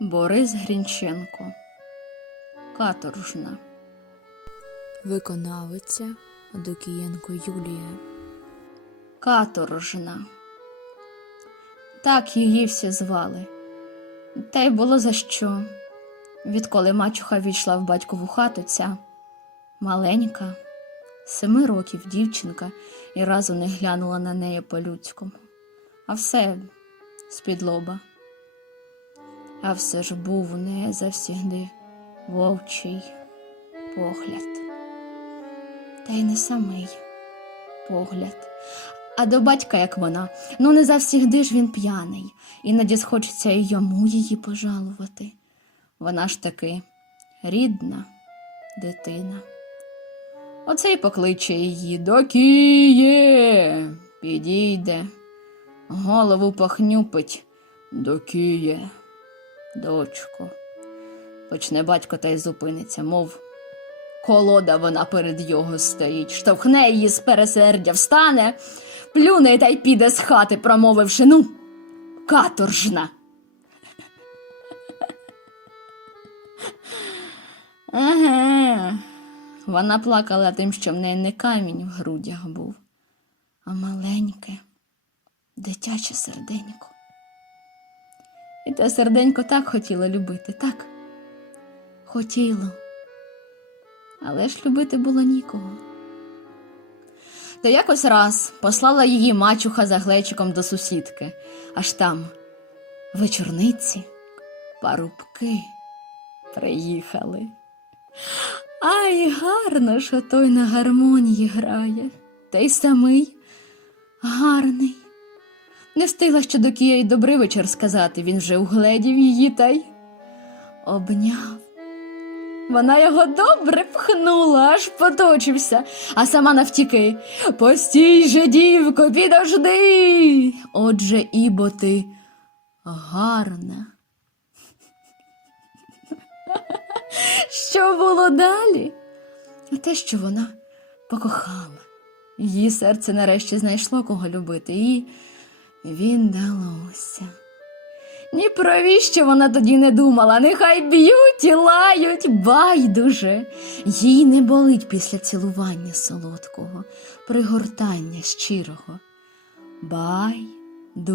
Борис Грінченко. Каторжна. Виконавиця Одокієнко Юлія. Каторжна. Так її всі звали. Та й було за що. Відколи мачуха війшла в батькову хату, ця маленька, семи років дівчинка і разу не глянула на неї по-людському. А все з-під лоба. А все ж був у неї завсігди вовчий погляд. Та й не самий погляд. А до батька, як вона, ну не завсігди ж він п'яний, іноді схочеться і йому її пожалувати. Вона ж таки рідна дитина. Оце й покличе її до Киє, підійде, голову похнюпить до Киє, дочко. Почне батько та й зупиниться, мов колода вона перед його стоїть, штовхне її з пересердя, встане, плюне та й піде з хати, промовивши ну, каторжна. Еге. Вона плакала тим, що в неї не камінь в грудях був, а маленьке, дитяче серденько. І те серденько так хотіло любити, так хотіло. Але ж любити було нікого. Та якось раз послала її мачуха за глечиком до сусідки, аж там вечорниці, парубки приїхали. Ай, гарно, що той на гармонії грає, та й самий гарний. Не встигла ще до Кія й добрий вечір сказати, він вже угледів її та й обняв. Вона його добре пхнула, аж поточився, а сама навтіки. Постій же, дівко, підожди. Отже, ібо ти гарна. Що було далі? Те, що вона покохала. Її серце нарешті знайшло кого любити, і він далося. Ні про віщо вона тоді не думала, нехай б'ють і лають, байдуже. Їй не болить після цілування солодкого, пригортання щирого. Байдуже.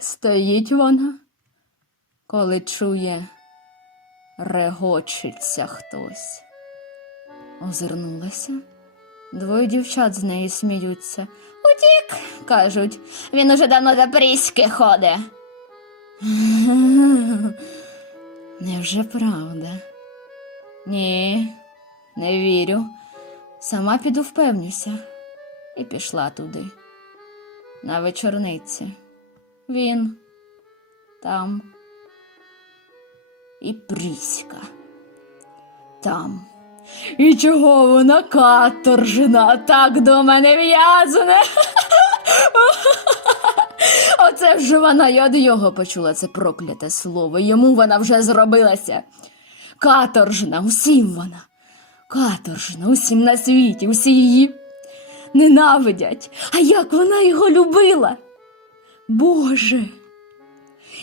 Стоїть вона, коли чує, регочеться хтось. Озирнулася. Двоє дівчат з неї сміються. Утік, кажуть, він уже давно до пріськи ходить. Невже правда? Ні, не вірю. Сама піду впевнюся. І пішла туди, на вечорниці. Він там. І Пріська. Там. І чого вона каторжна, так до мене в'язане? Оце вже вона й од його почула це прокляте слово. Йому вона вже зробилася. Каторжна, усім вона. Каторжна, усім на світі, усі її ненавидять. А як вона його любила? Боже,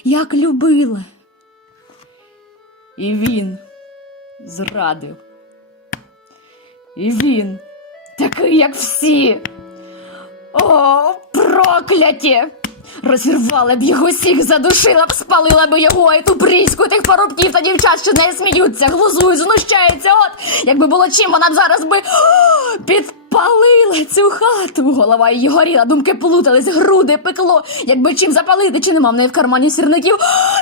як любила. І він зрадив. І він такий, як всі. О, прокляті! Розірвала б його всіх, задушила б, спалила б його і ту пріську тих парубків та дівчат, що з нею сміються, глузують, знущаються. От, якби було чим, вона б зараз би підпалила цю хату. Голова її горіла, думки плутались, груди пекло. Якби чим запалити, чи нема в неї в кармані сірників.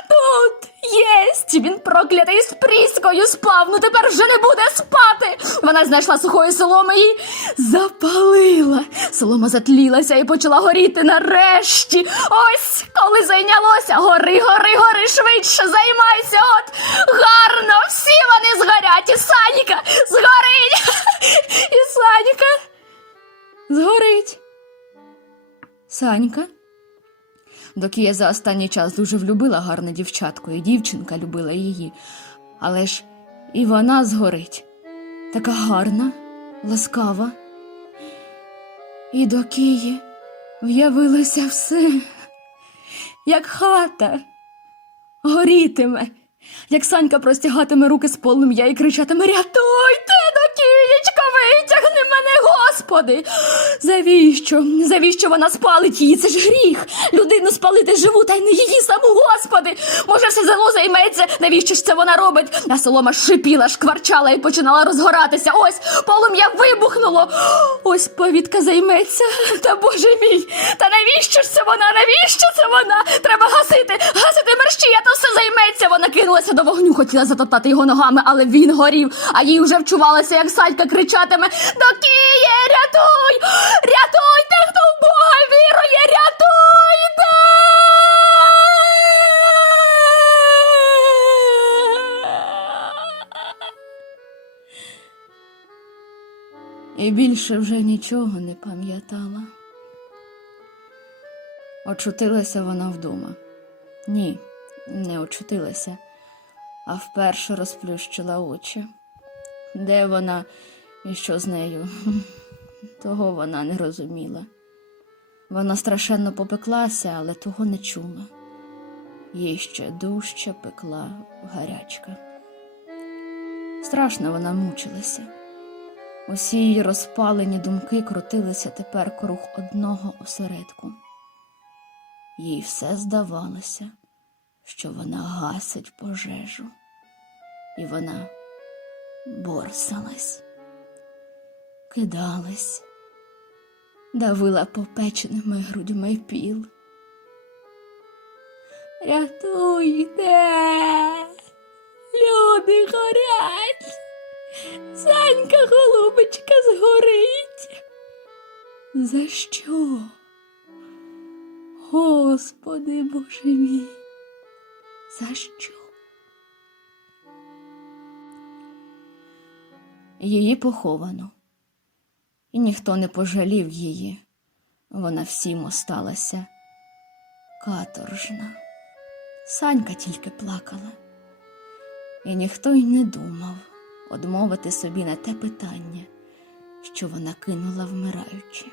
Тут єсть! Він проклятий з пріскою спав, ну тепер вже не буде спати. Вона знайшла сухої соломи і запалила. Солома затлілася і почала горіти нарешті. Ось, коли зайнялося, гори, гори, гори, швидше займайся. От гарно, всі вони згорять. І Санька згорить. І Санька згорить. Санька. Докія за останній час дуже влюбила гарну дівчатку, і дівчинка любила її. Але ж і вона згорить. Така гарна, ласкава. І до Кії в'явилося все, як хата горітиме, як Санька простягатиме руки з полум'я і кричатиме Рятуйте, Докієчка, витягни мене, Господи! Завіщо? Завіщо вона спалить її? Це ж гріх! Людину спалити живу, та й не її саму, Господи! Може, все село займеться? Навіщо ж це вона робить? А солома шипіла, шкварчала і починала розгоратися. Ось полум'я вибухнуло. Ось повітка займеться. Та боже мій, та навіщо ж це вона? Навіщо це вона? Треба гасити, гасити мерщі, а то все займеться. Вона кинулася до вогню, хотіла затоптати його ногами, але він горів, а їй вже вчувалося, як Салька кричатиме Докіє, рятуй! Рятуйте, хто в Бога вірує, рятуйте! І більше вже нічого не пам'ятала. Очутилася вона вдома. Ні, не очутилася, а вперше розплющила очі. Де вона і що з нею? Того вона не розуміла. Вона страшенно попеклася, але того не чула. Їй ще дужче пекла гарячка. Страшно вона мучилася. Усі її розпалені думки крутилися тепер круг одного осередку. Їй все здавалося, що вона гасить пожежу, і вона борсалась, кидалась, давила попеченими грудьми піл. Рятуйте, люди горять. Санька, голубочка, згорить. За що? Господи Боже мій, за що? Її поховано, і ніхто не пожалів її. Вона всім осталася каторжна. Санька тільки плакала, і ніхто й не думав одмовити собі на те питання, що вона кинула вмираючи.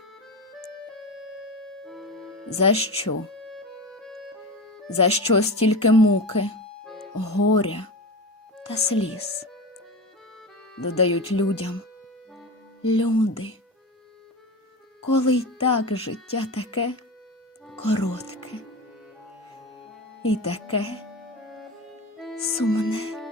За що? За що стільки муки, горя та сліз? Додають людям люди, коли й так життя таке коротке і таке сумне.